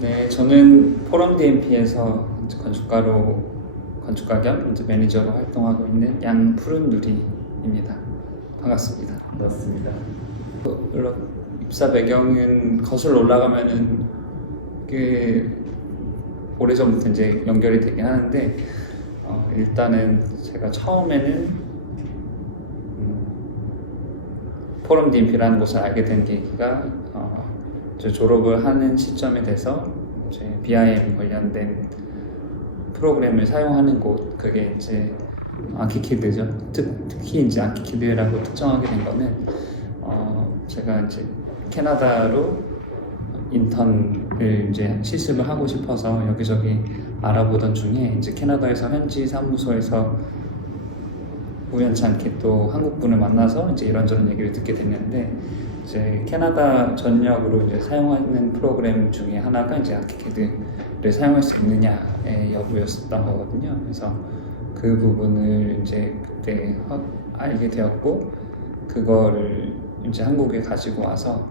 네, 저는 포럼 DMP에서 건축가 겸 이제 매니저로 활동하고 있는 양푸른누리입니다. 반갑습니다. 맞습니다. 물론 입사 배경은 거슬러 올라가면은 꽤 오래전부터 이제 연결이 되긴 하는데 일단은 제가 처음에는 포럼 DMP라는 곳을 알게 된 계기가 저 졸업을 하는 시점에 돼서 이제 BIM 관련된 프로그램을 사용하는 곳, 그게 이제 아키키드죠. 특히 이제 아키키드라고 특정하게 된 거는 제가 이제 캐나다로 인턴을 이제 실습을 하고 싶어서 여기저기 알아보던 중에 이제 캐나다에서 현지 사무소에서 우연치 않게 또 한국 분을 만나서 이제 이런저런 얘기를 듣게 됐는데, 이제 캐나다 전역으로 이제 사용하는 프로그램 중에 하나가 이제 아키캐드를 사용할 수 있느냐의 여부였었던 거거든요. 그래서 그 부분을 이제 그때 알게 되었고, 그거를 이제 한국에 가지고 와서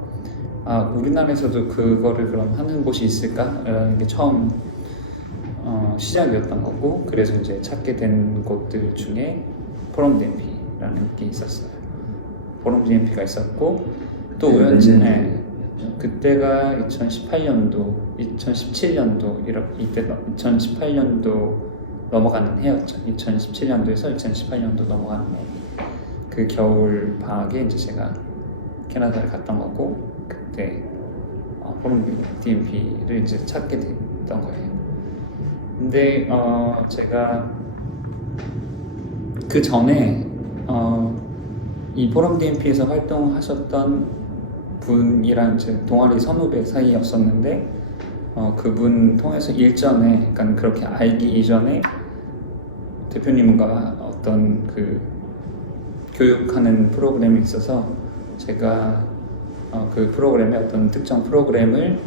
우리나라에서도 그거를 그럼 하는 곳이 있을까라는 게 처음 시작이었던 거고, 그래서 이제 찾게 된 곳들 중에 포럼 DMP라는 게 있었어요. 포럼 DMP가 있었고, 또 우연치 그때가 2018년도, 2017년도 이때 2018년도 넘어가는 해였죠. 2017년도에서 2018년도 넘어가는 해. 그 겨울 방학에 이제 제가 캐나다를 갔던 거고, 그때 포럼 DMP를 이제 찾게 됐던 거예요. 근데 제가 그 전에 이 포럼 DMP에서 활동하셨던 분이랑 이제 동아리 선후배 사이였었는데, 그분 통해서 일전에, 약간 그렇게 알기 이전에 대표님과 어떤 그 교육하는 프로그램이 있어서 제가 그 프로그램의 어떤 특정 프로그램을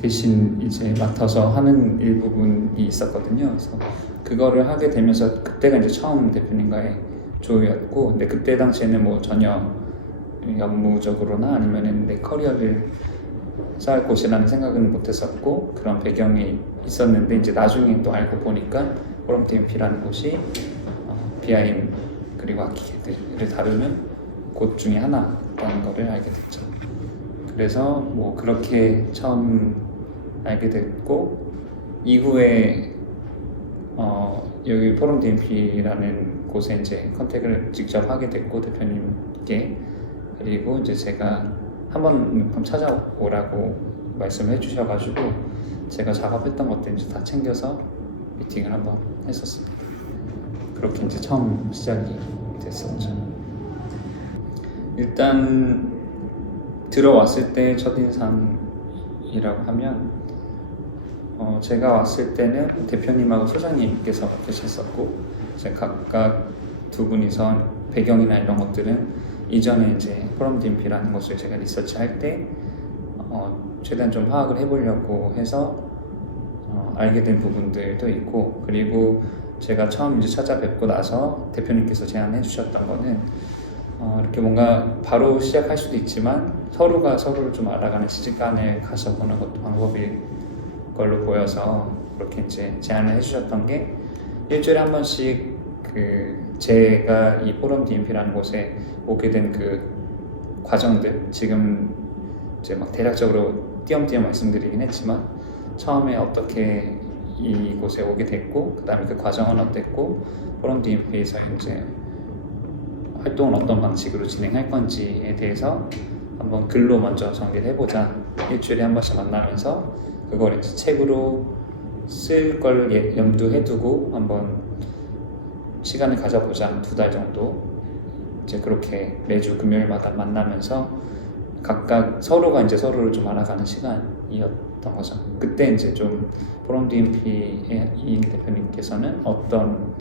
대신 이제 맡아서 하는 일부분이 있었거든요. 그래서 그거를 하게 되면서 그때가 이제 처음 대표님과의 조율이었고, 근데 그때 당시에는 뭐 전혀 업무적으로나 아니면은 내 커리어를 쌓을 곳이라는 생각은 못했었고, 그런 배경이 있었는데, 이제 나중에 또 알고 보니까 포럼 DMP라는 곳이 BIM 그리고 아키캐드를 다루는 곳 중에 하나라는 거를 알게 됐죠. 그래서 뭐 그렇게 처음 알게 됐고, 이후에 여기 포럼 DMP라는 곳에 이제 컨택을 직접 하게 됐고, 대표님께. 그리고 이제 제가 한번 찾아오라고 말씀을 해주셔가지고 제가 작업했던 것들 이제 다 챙겨서 미팅을 한번 했었습니다. 그렇게 이제 처음 시작이 됐었죠. 일단 들어왔을 때 첫인상이라고 하면 제가 왔을 때는 대표님하고 소장님께서 계셨었고, 이제 각각 두 분이서 배경이나 이런 것들은 이전에 이제 포럼 DMP라는 것을 제가 리서치할 때 최대한 좀 파악을 해보려고 해서 알게 된 부분들도 있고, 그리고 제가 처음 이제 찾아뵙고 나서 대표님께서 제안해 주셨던 거는 이렇게 뭔가 바로 시작할 수도 있지만 서로가 서로를 좀 알아가는 시간을 가져보는 것도 방법일 걸로 보여서 그렇게 이제 제안을 해주셨던 게, 일주일에 한 번씩 제가 이 포럼 DMP라는 곳에 오게 된 그 과정들, 지금 이제 막 대략적으로 띄엄띄엄 말씀드리긴 했지만 처음에 어떻게 이곳에 오게 됐고, 그 다음에 그 과정은 어땠고, 포럼 DMP에서 이제 활동을 어떤 방식으로 진행할 건지에 대해서 한번 글로 먼저 정리를 해보자. 일주일에 한 번씩 만나면서 그걸 이제 책으로 쓸 걸 염두해 두고 한번 시간을 가져보자. 2달 정도 이제 그렇게 매주 금요일마다 만나면서 각각 서로가 이제 서로를 좀 알아가는 시간이었던 거죠. 그때 이제 좀 포럼 DMP의 이인 대표님께서는 어떤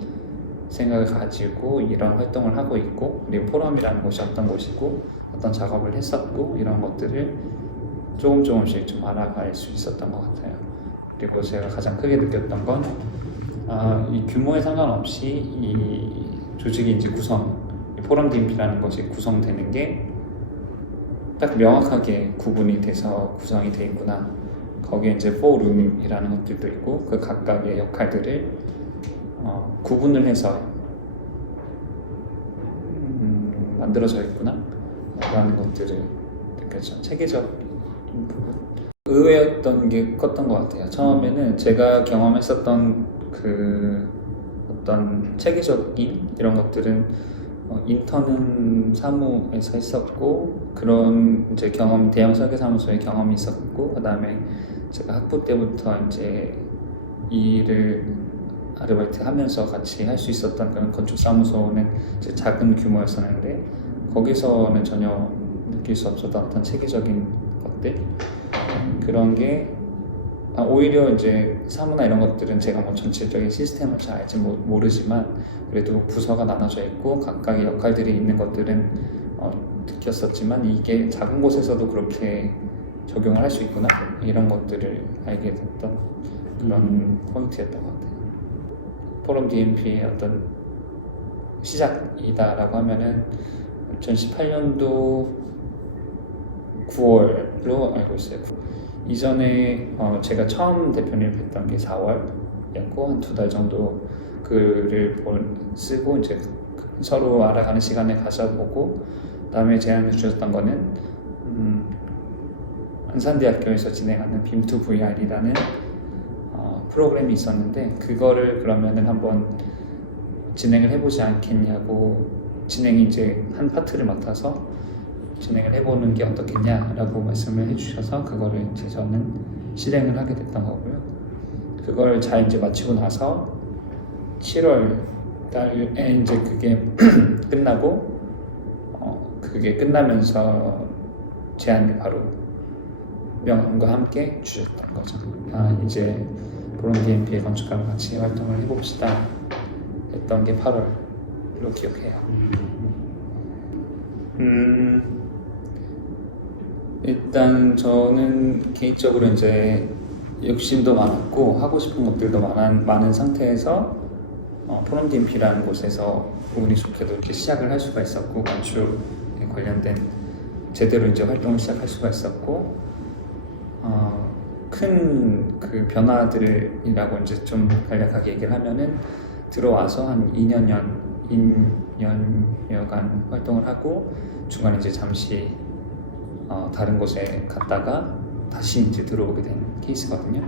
생각을 가지고 이런 활동을 하고 있고, 그리고 포럼이라는 곳이 어떤 곳이고 어떤 작업을 했었고, 이런 것들을 조금씩 좀 알아갈 수 있었던 것 같아요. 그리고 제가 가장 크게 느꼈던 건 이 규모에 상관없이 이 조직이 이제 이 포럼 DMP라는 것이 구성되는 게 딱 명확하게 구분이 돼서 구성이 돼 있구나. 거기에 이제 포룸이라는 것들도 있고 그 각각의 역할들을 구분을 해서 만들어져 있구나 라는 것들을 느꼈죠. 체계적인 부분. 의외였던 게 컸던 것 같아요. 처음에는 제가 경험했었던 그 어떤 체계적인 이런 것들은 인턴은 사무에서 했었고 그런 이제 경험 대형 설계 사무소의 경험이 있었고 그 다음에 제가 학부 때부터 이제 이 일을 아르바이트 하면서 같이 할 수 있었던 그런 건축 사무소는 이제 작은 규모였었는데 거기서는 전혀 느낄 수 없었던 어떤 체계적인 것들 그런 게 오히려 이제 사무나 이런 것들은 제가 뭐 전체적인 시스템을 잘 알지 모르지만 그래도 부서가 나눠져 있고 각각의 역할들이 있는 것들은 느꼈었지만 이게 작은 곳에서도 그렇게 적용을 할 수 있구나 이런 것들을 알게 됐던 그런 포인트였던 것 같아요. 포럼 DMP의 어떤 시작이다라고 하면은 2018년도 9월로 알고 있어요. 이전에 제가 처음 대표님 뵀던 게 4월이었고 한 2달 정도 글을 쓰고 이제 서로 알아가는 시간을 가져보고 그다음에 제안해 주셨던 거는 안산대학교에서 진행하는 BIM2VR이라는 프로그램이 있었는데 그거를 그러면은 한번 진행을 해보지 않겠냐고 진행이 이제 한 파트를 맡아서 진행을 해보는 게 어떻겠냐라고 말씀을 해주셔서 그거를 이제 저는 실행을 하게 됐던 거고요. 그걸 잘 이제 마치고 나서 7월 달에 이제 그게 끝나고 그게 끝나면서 제안을 바로 명함과 함께 주셨던 거죠. 이제 보론 DMP의 건축가랑 같이 활동을 해봅시다 했던 게 8월로 기억해요. 일단 저는 개인적으로 이제 욕심도 많았고 하고 싶은 것들도 많은 상태에서 포럼 DMP라는 곳에서 운이 좋게도 이렇게 시작을 할 수가 있었고 건축에 관련된 제대로 이제 활동을 시작할 수가 있었고 큰 그 변화들이라고 이제 좀 간략하게 얘기를 하면은 들어와서 한 2년여간 활동을 하고 중간에 이제 잠시 다른 곳에 갔다가 다시 이제 들어오게 된 케이스거든요.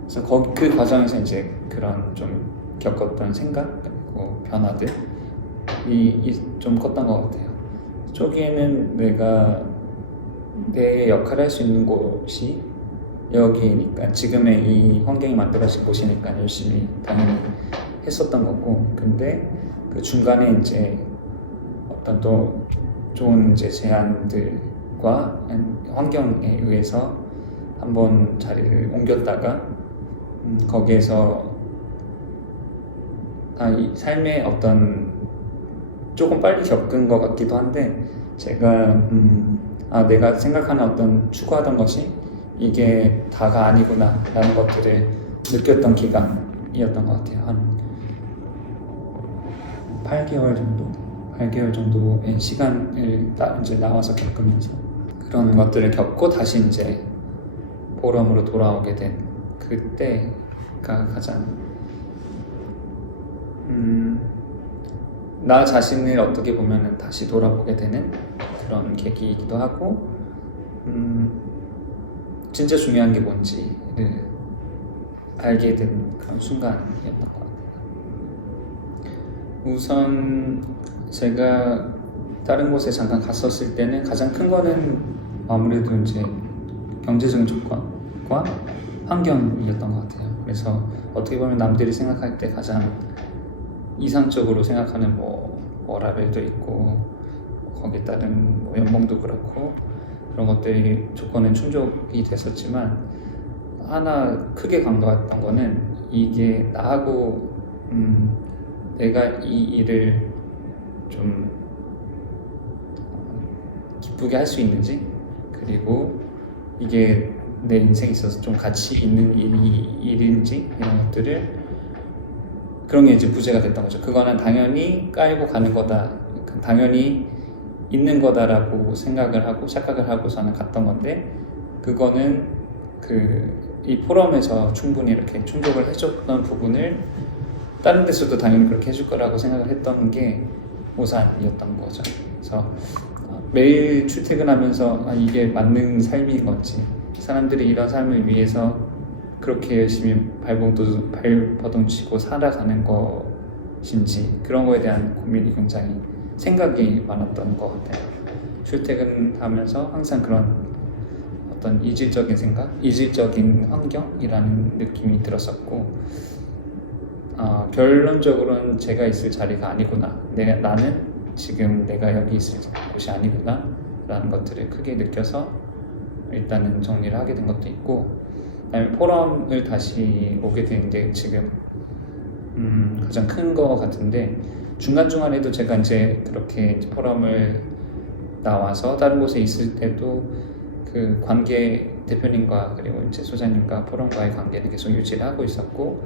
그래서 그 과정에서 이제 그런 좀 겪었던 생각 그리고 변화들이 좀 컸던 것 같아요. 초기에는 내가 내 역할을 할 수 있는 곳이 여기니까 지금의 이 환경이 만들어진 곳이니까 열심히 당연히 했었던 거고 근데 그 중간에 이제 어떤 또 좋은 이제 제안들과 환경에 의해서 한번 자리를 옮겼다가 거기에서 이 삶의 어떤 조금 빨리 겪은 것 같기도 한데 제가 내가 생각하는 어떤 추구하던 것이 이게 다가 아니구나 라는 것들을 느꼈던 기간이었던 것 같아요. 한 8개월 정도의 시간을 이제 나와서 겪으면서 그런 것들을 겪고 다시 이제 포럼으로 돌아오게 된 그때가 가장 나 자신을 어떻게 보면은 다시 돌아보게 되는 그런 계기이기도 하고 진짜 중요한 게 뭔지를 알게 된 그런 순간이었던 것 같아요. 우선 제가 다른 곳에 잠깐 갔었을 때는 가장 큰 거는 아무래도 이제 경제적인 조건과 환경이었던 것 같아요. 그래서 어떻게 보면 남들이 생각할 때 가장 이상적으로 생각하는 워라밸도 있고 거기에 따른 연봉도 그렇고 그런 것들이 조건은 충족이 됐었지만 하나 크게 간과했던 거는 이게 나하고 내가 이 일을 좀 기쁘게 할 수 있는지 그리고 이게 내 인생에 있어서 좀 가치 있는 일인지 이런 것들을 그런 게 이제 부재가 됐던 거죠. 그거는 당연히 깔고 가는 거다. 당연히 있는 거다라고 생각을 하고 착각을 하고서는 갔던 건데, 그거는 이 포럼에서 충분히 이렇게 충족을 해줬던 부분을 다른 데서도 당연히 그렇게 해줄 거라고 생각을 했던 게 오산이었던 거죠. 그래서 매일 출퇴근하면서 이게 맞는 삶인 건지, 사람들이 이런 삶을 위해서 그렇게 열심히 발버둥 치고 살아가는 것인지, 그런 거에 대한 고민이 굉장히 생각이 많았던 것 같아요. 출퇴근하면서 항상 그런 어떤 이질적인 생각, 이질적인 환경이라는 느낌이 들었었고, 결론적으로는 제가 있을 자리가 아니구나, 나는 지금 내가 여기 있을 곳이 아니구나 라는 것들을 크게 느껴서 일단은 정리를 하게 된 것도 있고, 그다음에 포럼을 다시 오게 된 게 지금 가장 큰 거 같은데, 중간중간에도 제가 이제 그렇게 포럼을 나와서 다른 곳에 있을 때도 그 관계, 대표님과 그리고 이제 소장님과 포럼과의 관계를 계속 유지를 하고 있었고,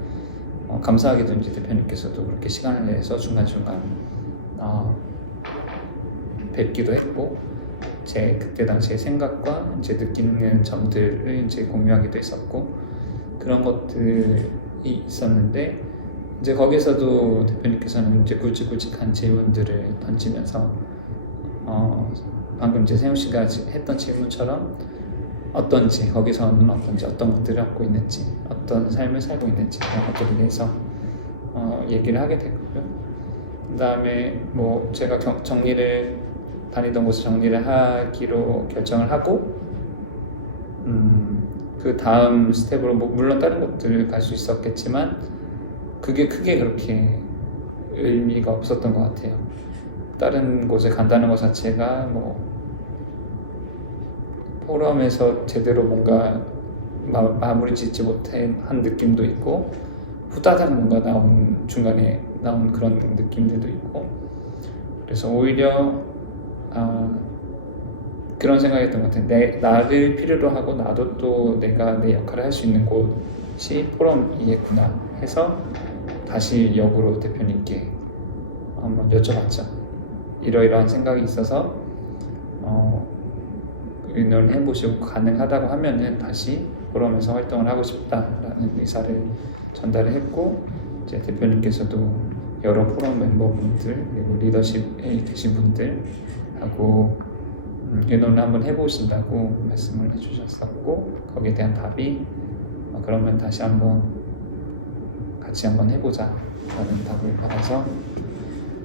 감사하게도 이제 대표님께서도 그렇게 시간을 내서 중간중간 뵙기도 했고, 제 그때 당시의 생각과 이제 느끼는 점들을 이제 공유하기도 했었고, 그런 것들이 있었는데, 이제 거기서도 대표님께서는 이제 굵직굵직한 질문들을 던지면서 방금 이제 세훈 씨가 했던 질문처럼 어떤지, 거기서는 어떤지, 어떤 것들을 갖고 있는지, 어떤 삶을 살고 있는지, 그런 것들에 대해서 얘기를 하게 됐고요. 그 다음에 뭐 제가 다니던 곳을 정리를 하기로 결정을 하고, 그 다음 스텝으로 물론 다른 곳들을 갈 수 있었겠지만 그게 크게 그렇게 의미가 없었던 것 같아요. 다른 곳에 간다는 것 자체가 뭐 포럼에서 제대로 뭔가 마무리 짓지 못한 느낌도 있고, 후다닥 뭔가 중간에 나온 그런 느낌들도 있고, 그래서 오히려 그런 생각이었던 것 같아요. 나를 필요로 하고 나도 또 내가 내 역할을 할 수 있는 곳이 포럼이겠구나 해서 다시 역으로 대표님께 한번 여쭤봤죠. 이러이러한 생각이 있어서 의논을 해보시고 가능하다고 하면은 다시 포럼에서 활동을 하고 싶다라는 의사를 전달을 했고, 이제 대표님께서도 여러 포럼 멤버분들 그리고 리더십에 계신 분들하고 의논을 한번 해보신다고 말씀을 해주셨었고, 거기에 대한 답이 그러면 다시 같이 한번 해보자 라는 답을 받아서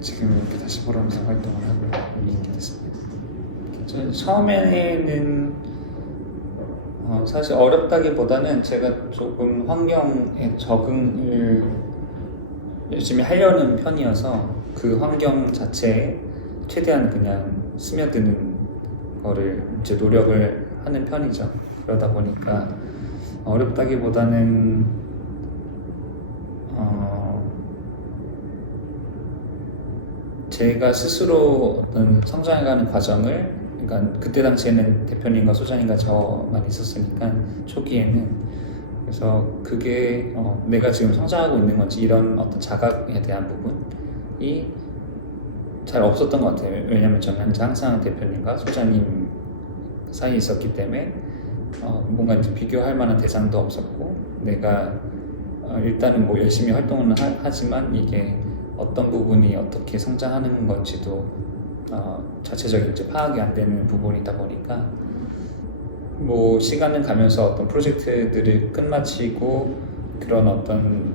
지금 이렇게 다시 포럼에서 활동을 하고 있게 됐습니다. 처음에는 사실 어렵다기보다는 제가 조금 환경에 적응을 열심히 하려는 편이어서 그 환경 자체에 최대한 그냥 스며드는 거를 이제 노력을 하는 편이죠. 그러다 보니까 어렵다기보다는 제가 스스로 어떤 성장해가는 과정을, 그러니까 그때 당시에는 대표님과 소장님과 저만 있었으니까 초기에는, 그래서 그게 내가 지금 성장하고 있는 건지 이런 어떤 자각에 대한 부분이 잘 없었던 것 같아요. 왜냐면 저는 항상 대표님과 소장님 사이에 있었기 때문에 뭔가 이제 비교할 만한 대상도 없었고, 내가 일단은 뭐 열심히 활동은 하지만 이게 어떤 부분이 어떻게 성장하는 건지도 자체적인 이제 파악이 안 되는 부분이다 보니까, 뭐 시간은 가면서 어떤 프로젝트들을 끝마치고 그런 어떤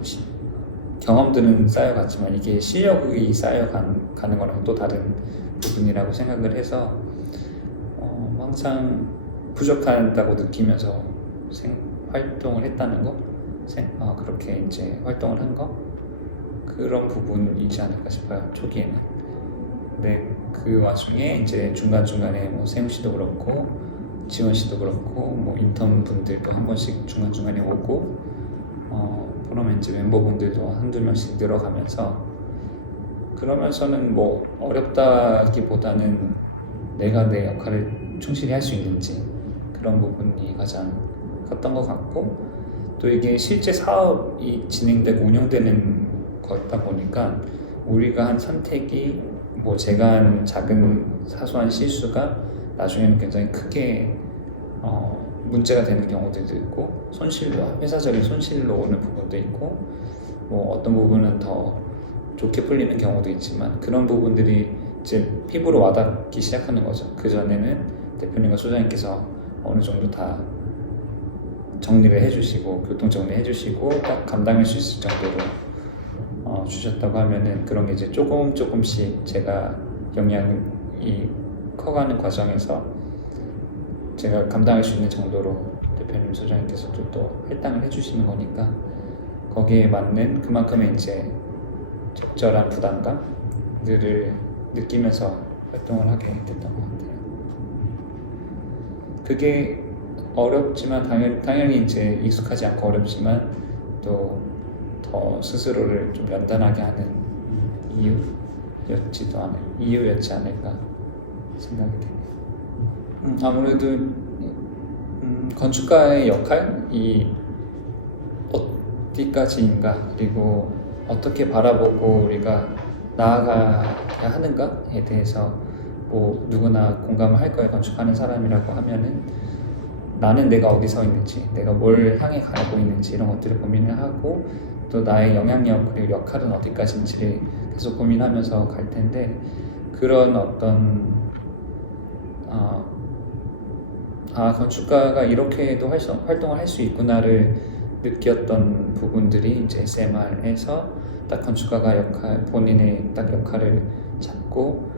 경험들은 쌓여갔지만 이게 실력이 쌓여가는 거랑 또 다른 부분이라고 생각을 해서 항상 부족하다고 느끼면서 활동을 했다는 거, 그렇게 이제 활동을 한 거, 그런 부분이지 않을까 싶어요, 초기에는. 근데 그 와중에 이제 중간중간에 뭐 세훈 씨도 그렇고 지원 씨도 그렇고 뭐 인턴 분들도 한 번씩 중간중간에 오고, 포럼 이제 멤버분들도 한두 명씩 늘어가면서, 그러면서는 뭐 어렵다기보다는 내가 내 역할을 충실히 할 수 있는지, 그런 부분이 가장 컸던 것 같고, 또 이게 실제 사업이 진행되고 운영되는 거다 보니까 우리가 한 선택이 뭐 제가 한 작은 사소한 실수가 나중에는 굉장히 크게 문제가 되는 경우들도 있고 회사적인 손실로 오는 부분도 있고 뭐 어떤 부분은 더 좋게 풀리는 경우도 있지만 그런 부분들이 이제 피부로 와닿기 시작하는 거죠. 그 전에는 대표님과 소장님께서 어느 정도 다 정리를 해주시고 교통 정리 해주시고 딱 감당할 수 있을 정도로 주셨다고 하면은 그런 게 이제 조금씩 제가 영향이 커가는 과정에서 제가 감당할 수 있는 정도로 대표님 소장님께서도 또 할당을 해주시는 거니까 거기에 맞는 그만큼의 이제 적절한 부담감들을 느끼면서 활동을 하게 됐던 것 같아요. 그게 어렵지만 당연히 이제 익숙하지 않고 어렵지만 또 더 스스로를 좀 연단하게 하는 이유였지 않을까 생각이 되네요. 아무래도 건축가의 역할이 어디까지인가 그리고 어떻게 바라보고 우리가 나아가야 하는가에 대해서 뭐 누구나 공감을 할 거예요. 건축하는 사람이라고 하면은 나는 내가 어디 서 있는지 내가 뭘 향해 가고 있는지 이런 것들을 고민을 하고 또 나의 영향력 그리고 역할은 어디까지인지를 계속 고민하면서 갈 텐데 그런 어떤 건축가가 이렇게도 활동을 할 수 있구나를 느꼈던 부분들이 이제 SMR에서 딱 건축가가 본인의 딱 역할을 잡고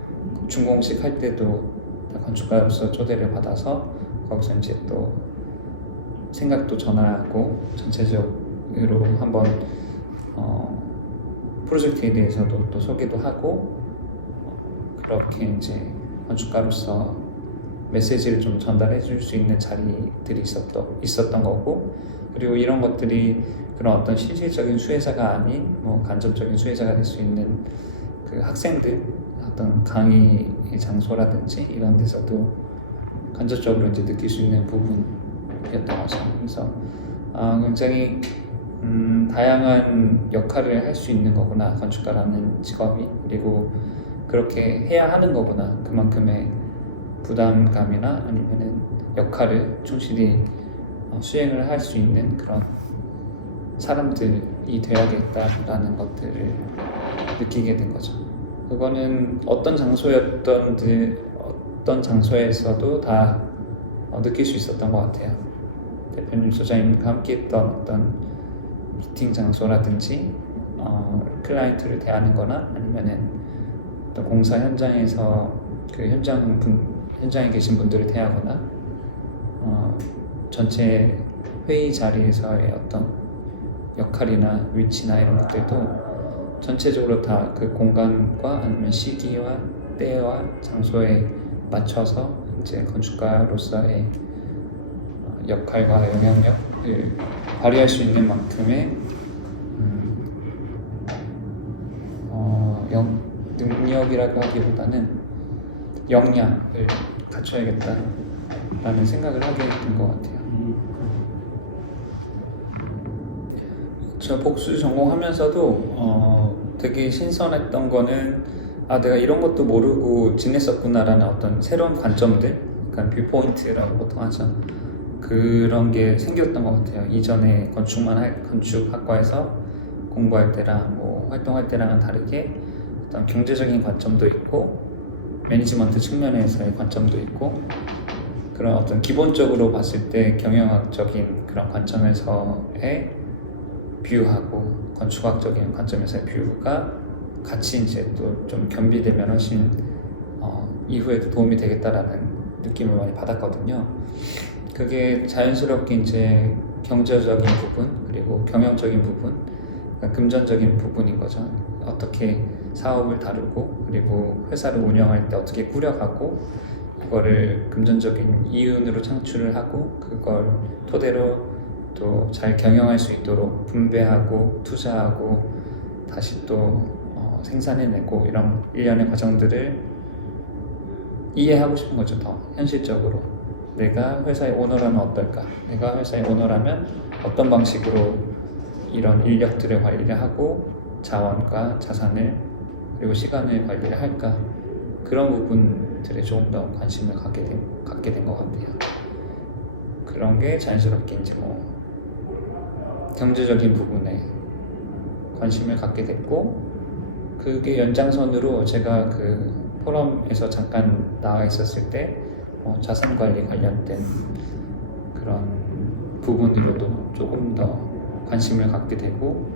준공식 할 때도 건축가로서 초대를 받아서 거기서 이제 또 생각도 전하고 전체적으로 한번 프로젝트에 대해서도 또 소개도 하고 그렇게 이제 건축가로서 메시지를 좀 전달해 줄 수 있는 자리들이 있었던 거고 그리고 이런 것들이 그런 어떤 실질적인 수혜자가 아닌 뭐 간접적인 수혜자가 될 수 있는 그 학생들 어떤 강의 장소라든지 이런 데서도 간접적으로 이제 느낄 수 있는 부분이었던 거죠. 그래서 굉장히 다양한 역할을 할 수 있는 거구나 건축가라는 직업이 그리고 그렇게 해야 하는 거구나 그만큼의 부담감이나 아니면은 역할을 충실히 수행을 할 수 있는 그런 사람들이 되어야겠다라는 것들을 느끼게 된 거죠. 그거는 어떤 장소에서도 다 느낄 수 있었던 것 같아요. 대표님, 소장님과 함께 했던 어떤 미팅 장소라든지 클라이언트를 대하는 거나 아니면은 또 공사 현장에서 그 현장에 계신 분들을 대하거나 전체 회의 자리에서의 어떤 역할이나 위치나 이런 것들도 전체적으로 다 그 공간과 아니면 시기와 때와 장소에 맞춰서 이제 건축가로서의 역할과 영향력을 발휘할 수 있는 만큼의 능력이라고 하기보다는 역량을 갖춰야겠다라는 생각을 하게 된 것 같아요. 저 복수 전공하면서도 되게 신선했던 거는 내가 이런 것도 모르고 지냈었구나라는 어떤 새로운 관점들, 그러니까 뷰포인트라고 보통 하죠. 그런 게 생겼던 것 같아요. 이전에 건축학과에서 공부할 때랑 뭐 활동할 때랑은 다르게 어떤 경제적인 관점도 있고 매니지먼트 측면에서의 관점도 있고 그런 어떤 기본적으로 봤을 때 경영학적인 그런 관점에서의 뷰하고 건축학적인 관점에서의 뷰가 같이 이제 또 좀 겸비되면 훨씬 이후에도 도움이 되겠다라는 느낌을 많이 받았거든요. 그게 자연스럽게 이제 경제적인 부분 그리고 경영적인 부분, 그러니까 금전적인 부분인 거죠. 어떻게 사업을 다루고 그리고 회사를 운영할 때 어떻게 꾸려가고 그거를 금전적인 이윤으로 창출을 하고 그걸 토대로 또 잘 경영할 수 있도록 분배하고 투자하고 다시 또 생산해내고 이런 일련의 과정들을 이해하고 싶은 거죠. 더 현실적으로 내가 회사의 오너라면 어떨까, 내가 회사의 오너라면 어떤 방식으로 이런 인력들을 관리를 하고 자원과 자산을 그리고 시간을 관리를 할까, 그런 부분들에 조금 더 관심을 갖게 된 것 같아요. 그런 게 자연스럽게 이제 뭐 경제적인 부분에 관심을 갖게 됐고, 그게 연장선으로 제가 그 포럼에서 잠깐 나와 있었을 때 자산 관리 관련된 그런 부분으로도 조금 더 관심을 갖게 되고,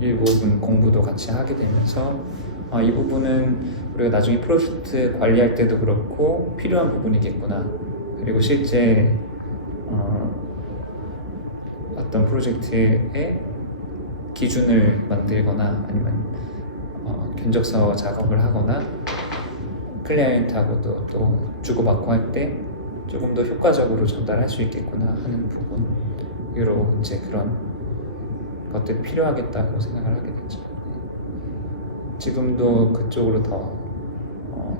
일부분 공부도 같이 하게 되면서 이 부분은 우리가 나중에 프로젝트 관리할 때도 그렇고 필요한 부분이겠구나, 그리고 실제 어떤 프로젝트의 기준을 만들거나 아니면 견적서 작업을 하거나 클라이언트하고도 또 주고받고 할 때 조금 더 효과적으로 전달할 수 있겠구나 하는 부분으로 이제 그런 것들이 필요하겠다고 생각을 하게 됐죠. 지금도 그쪽으로 더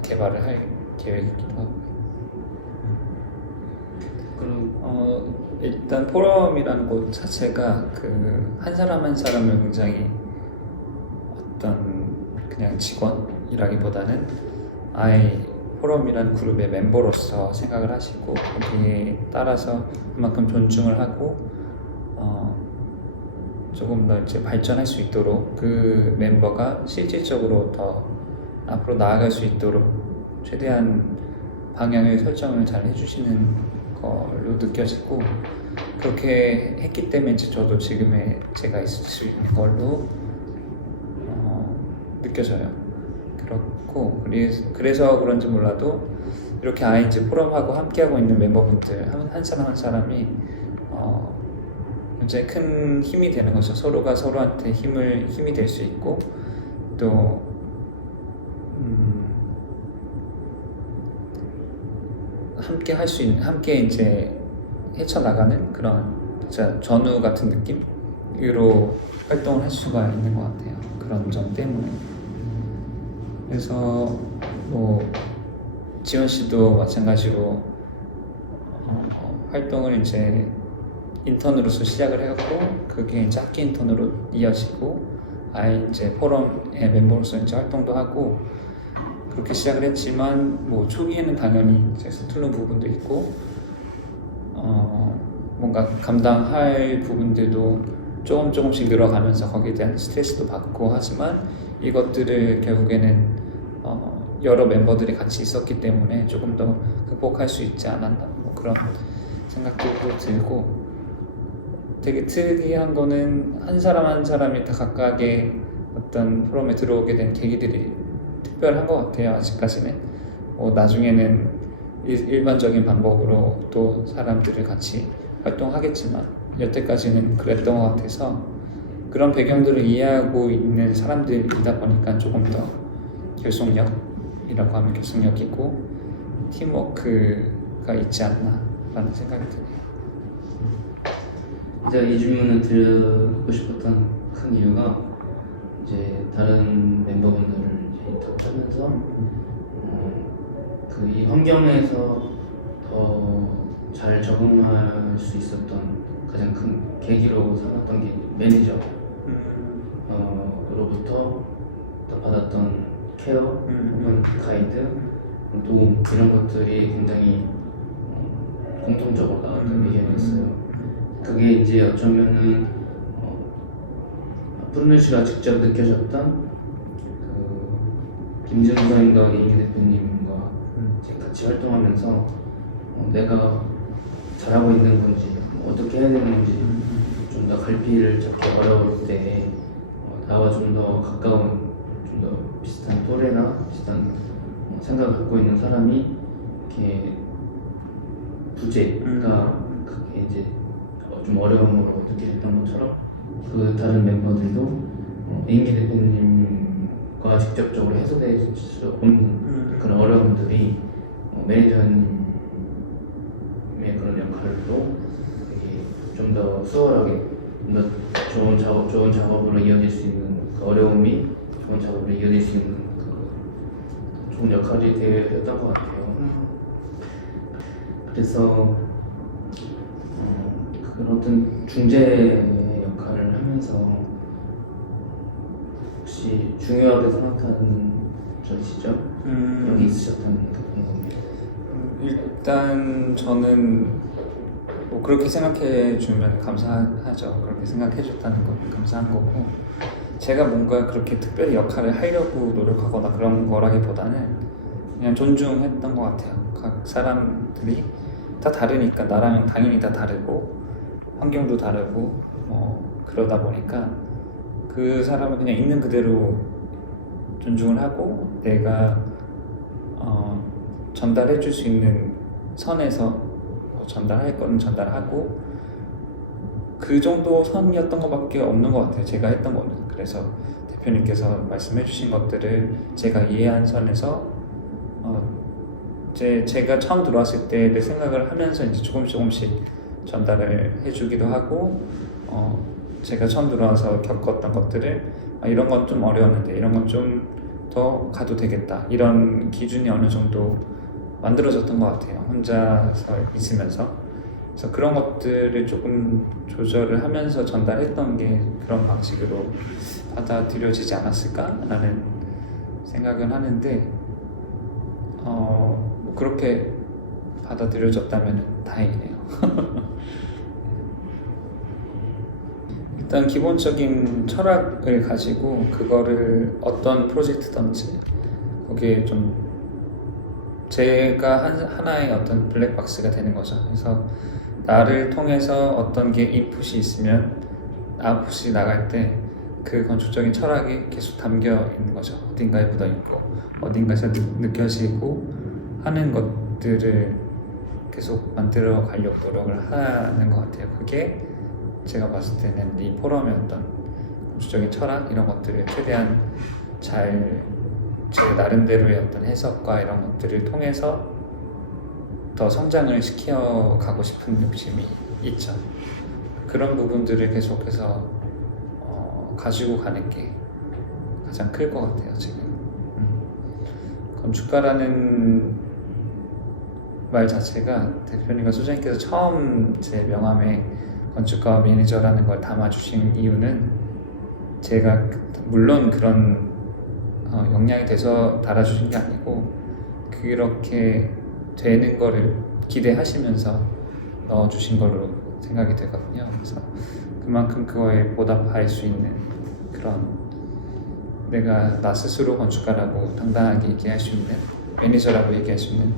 개발을 할 계획이기도 하고요. 일단 포럼이라는 곳 자체가 그 한 사람 한 사람을 굉장히 어떤 그냥 직원이라기보다는 아예 포럼이라는 그룹의 멤버로서 생각을 하시고, 거기에 따라서 그만큼 존중을 하고 조금 더 이제 발전할 수 있도록 그 멤버가 실질적으로 더 앞으로 나아갈 수 있도록 최대한 방향을 설정을 잘 해주시는 걸로 느껴지고, 그렇게 했기 때문에 이제 저도 지금의 제가 있을 수 있는 걸로 느껴져요. 그렇고, 그래서 그런지 몰라도 이렇게 아예 이제 포럼하고 함께하고 있는 멤버분들 한 사람 한 사람이 굉장히 큰 힘이 되는 거죠. 서로가 서로한테 힘이 될 수 있고, 또 함께 할 수 있는, 함께 이제 헤쳐나가는 그런 진짜 전우 같은 느낌으로 활동을 할 수가 있는 것 같아요. 그런 점 때문에. 그래서 뭐 지원 씨도 마찬가지로 활동을 이제 인턴으로서 시작을 해갖고, 그게 이제 학기 인턴으로 이어지고, 아예 이제 포럼의 멤버로서 이제 활동도 하고 그렇게 시작을 했지만, 뭐 초기에는 당연히 이제 서투른 부분도 있고 뭔가 감당할 부분들도 조금씩 늘어가면서 거기에 대한 스트레스도 받고 하지만, 이것들을 결국에는 여러 멤버들이 같이 있었기 때문에 조금 더 극복할 수 있지 않았나, 뭐 그런 생각들도 들고, 되게 특이한 거는 한 사람 한 사람이 다 각각의 어떤 포럼에 들어오게 된 계기들이 특별한 것 같아요. 아직까지는 나중에는 일반적인 방법으로 또 사람들을 같이 활동하겠지만, 여태까지는 그랬던 것 같아서 그런 배경들을 이해하고 있는 사람들이다 보니까 조금 더 결속력이라고 하면 결속력이고 팀워크가 있지 않나 라는 생각이 드네요. 제가 이 질문을 드리고 싶었던 큰 이유가, 이제 다른 멤버분들을 이제 인터뷰하면서 그 이 환경에서 더 잘 적응할 수 있었던 가장 큰 계기로 삼았던 게 매니저로부터 받았던 케어, 혹은 가이드, 도움, 이런 것들이 굉장히 공통적으로 나왔던 의견이었어요. 그게 이제 어쩌면은 푸르면 씨가 직접 느껴졌던 김준서님과 이인기 대표님과 같이 활동하면서 내가 잘하고 있는 건지, 어떻게 해야 되는지 좀 더 갈피를 잡기 어려울 때 나와 좀 더 가까운, 좀 더 비슷한 또래나 비슷한 생각을 갖고 있는 사람이 이렇게 부재가 그게 이제 좀 어려움으로 느껴졌던 것처럼, 그 다른 멤버들도 이인기 대표님과 직접적으로 해소될 수 없는 그런 어려움들이 매니저님의 그런 역할로 좀 더 수월하게, 좀 더 좋은 작업으로 이어질 수 있는 그 어려움이 좋은 작업으로 이어질 수 있는 그 좋은 역할이 되었던 것 같아요. 그래서 그런 어떤 중재 역할을 하면서 혹시 중요하게 생각하는 전이시죠? 그런 게 있으셨다는 게 궁금해요. 일단 저는 뭐 그렇게 생각해 주면 감사하죠. 그렇게 생각해 줬다는 건 감사한 거고, 제가 뭔가 그렇게 특별히 역할을 하려고 노력하거나 그런 거라기보다는 그냥 존중했던 것 같아요. 각 사람들이 다 다르니까, 나랑 당연히 다 다르고 환경도 다르고 그러다 보니까 그 사람을 그냥 있는 그대로 존중을 하고, 내가 전달해 줄 수 있는 선에서 전달할 거는 전달하고, 그 정도 선이었던 것밖에 없는 것 같아요. 제가 했던 거는. 그래서 대표님께서 말씀해 주신 것들을 제가 이해한 선에서 제가 처음 들어왔을 때의 생각을 하면서 이제 조금씩 전달을 해주기도 하고, 제가 처음 들어와서 겪었던 것들을 이런 건 좀 어려웠는데 이런 건 좀 더 가도 되겠다, 이런 기준이 어느 정도 만들어졌던 것 같아요. 혼자서 있으면서. 그래서 그런 것들을 조금 조절을 하면서 전달했던 게 그런 방식으로 받아들여지지 않았을까라는 생각은 하는데, 뭐 그렇게 받아들여졌다면 다행이네요. 일단 기본적인 철학을 가지고 그거를 어떤 프로젝트든지 거기에 좀 제가 하나의 어떤 블랙박스가 되는 거죠. 그래서 나를 통해서 어떤 게 인풋이 있으면 아웃풋이 나갈 때 그 건축적인 철학이 계속 담겨 있는 거죠. 어딘가에 묻어 있고 어딘가에서 느껴지고 하는 것들을 계속 만들어 가려고 노력을 하는 것 같아요. 그게 제가 봤을 때는 이 포럼의 어떤 건축적인 철학, 이런 것들을 최대한 잘 제 나름대로의 어떤 해석과 이런 것들을 통해서 더 성장을 시켜가고 싶은 욕심이 있죠. 그런 부분들을 계속해서 가지고 가는 게 가장 클 것 같아요, 지금. 건축가라는 말 자체가 대표님과 소장님께서 처음 제 명함에 건축가 매니저라는 걸 담아주신 이유는, 제가 물론 그런 역량이 돼서 달아주신 게 아니고 그렇게 되는 거를 기대하시면서 넣어주신 걸로 생각이 되거든요. 그래서 그만큼 그거에 보답할 수 있는 그런, 내가 나 스스로 건축가라고 당당하게 얘기할 수 있는, 매니저라고 얘기할 수 있는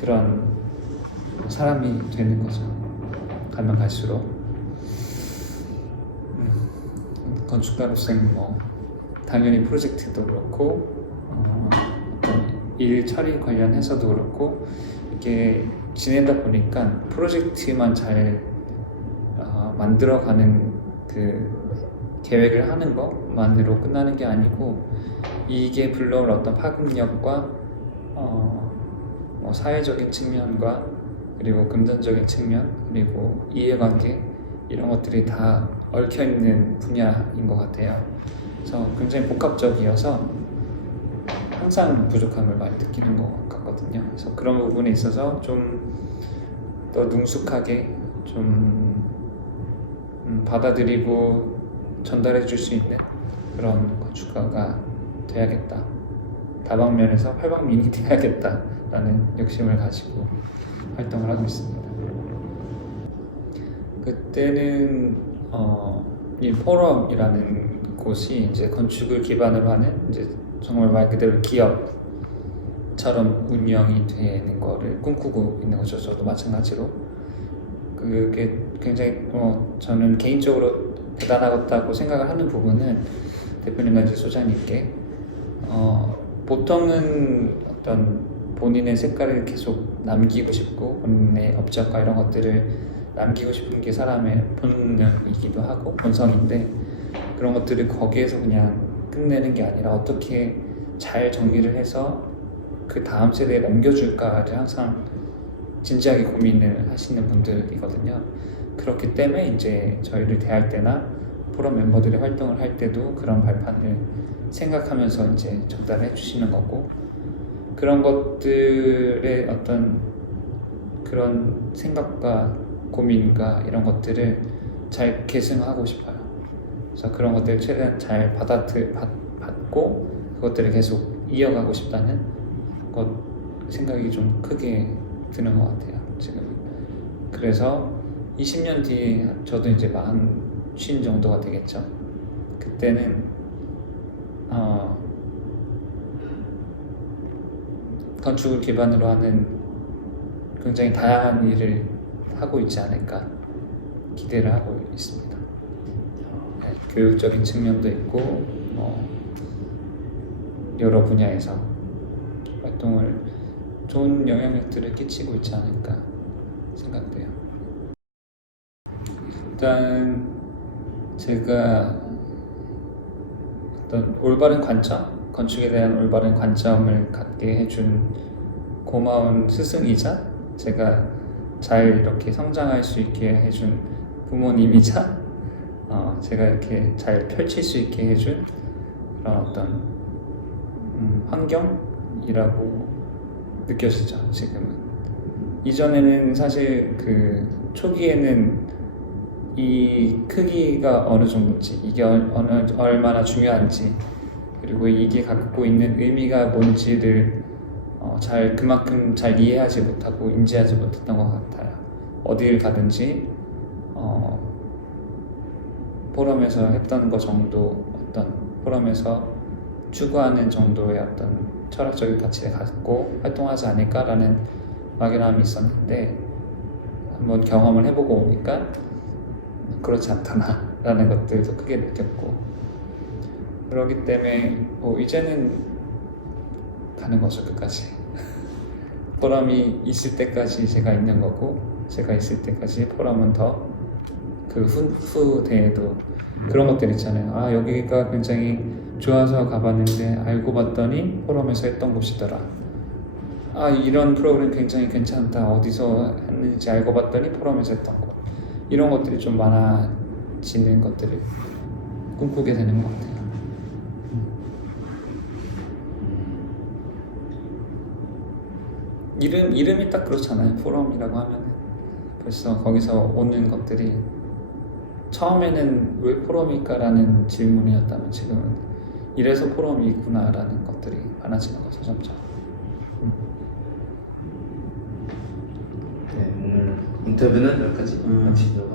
그런 사람이 되는 거죠. 가면 갈수록 건축가로서는 뭐 당연히 프로젝트도 그렇고 어떤 일 처리 관련해서도 그렇고, 이게 지내다 보니까 프로젝트만 잘 만들어가는 그 계획을 하는 것만으로 끝나는 게 아니고, 이게 불러올 어떤 파급력과 뭐 사회적인 측면과 그리고 금전적인 측면, 그리고 이해관계, 이런 것들이 다 얽혀있는 분야인 것 같아요. 그래서 굉장히 복합적이어서 항상 부족함을 많이 느끼는 것 같거든요. 그래서 그런 부분에 있어서 좀 더 능숙하게 좀 받아들이고 전달해 줄 수 있는 그런 건축가가 돼야겠다, 다방면에서 팔방민이 돼야겠다라는 욕심을 가지고 활동을 하고 있습니다. 그때는 이 포럼이라는 곳이 이제 건축을 기반으로 하는, 이제 정말 말 그대로 기업처럼 운영이 되는 거를 꿈꾸고 있는 거죠. 저도 마찬가지로. 그게 굉장히 저는 개인적으로 대단하다고 생각을 하는 부분은, 대표님과 이제 소장님께 보통은 어떤 본인의 색깔을 계속 남기고 싶고 본인의 업적과 이런 것들을 남기고 싶은 게 사람의 본능이기도 하고 본성인데, 그런 것들을 거기에서 그냥 끝내는 게 아니라 어떻게 잘 정리를 해서 그 다음 세대에 넘겨줄까를 항상 진지하게 고민을 하시는 분들이거든요. 그렇기 때문에 이제 저희를 대할 때나 포럼 멤버들이 활동을 할 때도 그런 발판을 생각하면서 이제 전달해 주시는 거고, 그런 것들의 어떤 그런 생각과 고민과 이런 것들을 잘 계승하고 싶어요. 그래서 그런 것들을 최대한 잘 받고 그것들을 계속 이어가고 싶다는 것 생각이 좀 크게 드는 것 같아요. 지금. 그래서 20년 뒤에 저도 이제 40 정도가 되겠죠. 그때는 건축을 기반으로 하는 굉장히 다양한 일을 하고 있지 않을까 기대를 하고 있습니다. 네, 교육적인 측면도 있고 여러 분야에서 활동을 좋은 영향력들을 끼치고 있지 않을까 생각돼요. 일단 제가 어떤 올바른 관점, 건축에 대한 올바른 관점을 갖게 해준 고마운 스승이자 제가 잘 이렇게 성장할 수 있게 해준 부모님이자 제가 이렇게 잘 펼칠 수 있게 해준 그런 어떤 환경이라고 느껴지죠. 지금은. 이전에는 사실 그 초기에는 이 크기가 어느 정도인지, 이게 얼마나 중요한지, 그리고 이게 갖고 있는 의미가 뭔지를 그만큼 잘 이해하지 못하고 인지하지 못했던 것 같아요. 어디를 가든지 포럼에서 했던 것 정도, 어떤 포럼에서 추구하는 정도의 어떤 철학적인 가치를 갖고 활동하지 않을까라는 막연함이 있었는데 한번 경험을 해보고 오니까 그렇지 않다라는 것들도 크게 느꼈고, 그렇기 때문에 이제는 가는 거죠, 끝까지. 포럼이 있을 때까지 제가 있는 거고, 제가 있을 때까지 포럼은 더 그 후대에도 그런 것들 있잖아요. 여기가 굉장히 좋아서 가봤는데 알고 봤더니 포럼에서 했던 곳이더라. 이런 프로그램 굉장히 괜찮다. 어디서 했는지 알고 봤더니 포럼에서 했던 곳. 이런 것들이 좀 많아지는 것들을 꿈꾸게 되는 것 같아요. 이름이 딱 그렇잖아요. 포럼이라고 하면 벌써 거기서 오는 것들이, 처음에는 왜 포럼일까라는 질문이었다면 지금은 이래서 포럼이구나라는 것들이 많아지는 거죠, 점점. 네, 오늘 인터뷰는 여기까지 마치도록 하겠습니다.